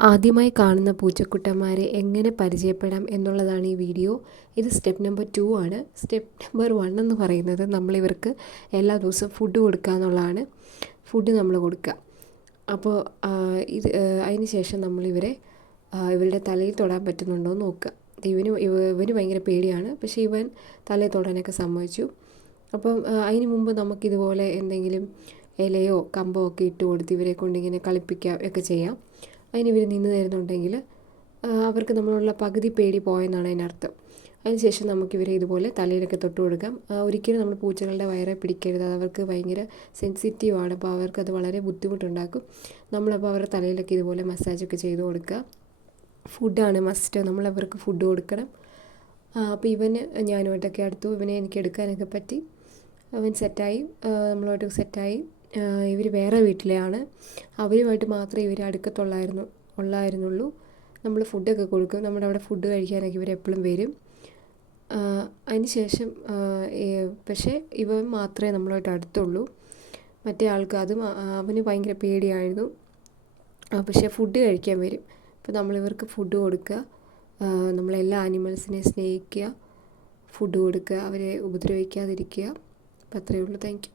ആദ്യമായി കാണുന്ന പൂച്ചക്കുട്ടന്മാരെ എങ്ങനെ പരിചയപ്പെടാം എന്നുള്ളതാണ് ഈ വീഡിയോ. ഇത് സ്റ്റെപ്പ് നമ്പർ 2 ആണ്. സ്റ്റെപ്പ് നമ്പർ 1 എന്ന് പറയുന്നത് നമ്മളിവർക്ക് എല്ലാ ദിവസവും ഫുഡ് കൊടുക്കുക എന്നുള്ളതാണ്. ഫുഡ് നമ്മൾ കൊടുക്കുക. അപ്പോൾ അതിന് ശേഷം നമ്മളിവരെ ഇവരുടെ തലയിൽ തൊടാൻ പറ്റുന്നുണ്ടോ എന്ന് നോക്കുക. ഇവന് ഭയങ്കര പേടിയാണ്, പക്ഷേ ഇവൻ തലയിൽ തൊടാനൊക്കെ സമ്മതിച്ചു. അപ്പം അതിന് മുമ്പ് നമുക്കിതുപോലെ എന്തെങ്കിലും ഇലയോ കമ്പോ ഒക്കെ ഇട്ട് കൊടുത്ത് ഇവരെ കൊണ്ടിങ്ങനെ കളിപ്പിക്കുക ഒക്കെ ചെയ്യാം. അതിനിവർ നിന്ന് തരുന്നുണ്ടെങ്കിൽ അവർക്ക് നമ്മളുള്ള പകുതി പേടി പോയെന്നാണ് അതിനർത്ഥം. അതിനുശേഷം നമുക്കിവരെ ഇതുപോലെ തലയിലൊക്കെ തൊട്ട് കൊടുക്കാം. ഒരിക്കലും നമ്മൾ പൂച്ചകളുടെ വയറെ പിടിക്കരുത്, അത് അവർക്ക് ഭയങ്കര സെൻസിറ്റീവാണ്. അപ്പോൾ അവർക്കത് വളരെ ബുദ്ധിമുട്ടുണ്ടാക്കും. നമ്മളപ്പോൾ അവരുടെ തലയിലൊക്കെ ഇതുപോലെ മസാജൊക്കെ ചെയ്ത് കൊടുക്കുക. ഫുഡാണ് മസ്റ്റ്, നമ്മളവർക്ക് ഫുഡ് കൊടുക്കണം. അപ്പോൾ ഇവന് ഞാനുമായിട്ടൊക്കെ അടുത്തു. ഇവനെ എനിക്ക് എടുക്കാനൊക്കെ പറ്റി. അവൻ സെറ്റായി, നമ്മളുമായിട്ട് സെറ്റായി. ഇവർ വേറെ വീട്ടിലെയാണ്. അവരുമായിട്ട് മാത്രമേ ഇവർ അടുക്കത്തുള്ളായിരുന്നുള്ളൂ. നമ്മൾ ഫുഡൊക്കെ കൊടുക്കും. നമ്മുടെ അവിടെ ഫുഡ് കഴിക്കാനൊക്കെ ഇവരെപ്പോഴും വരും. അതിന് ശേഷം പക്ഷേ ഇവൻ മാത്രമേ നമ്മളുമായിട്ട് അടുത്തുള്ളൂ. മറ്റേ ആൾക്ക് അവന് ഭയങ്കര പേടിയായിരുന്നു. പക്ഷേ ഫുഡ് കഴിക്കാൻ വരും. അപ്പോൾ നമ്മളിവർക്ക് ഫുഡ് കൊടുക്കുക, നമ്മളെല്ലാ ആനിമൽസിനെയും സ്നേഹിക്കുക, ഫുഡ് കൊടുക്കുക, അവരെ ഉപദ്രവിക്കാതിരിക്കുക. അപ്പോൾ അത്രയേ ഉള്ളൂ. Thank you.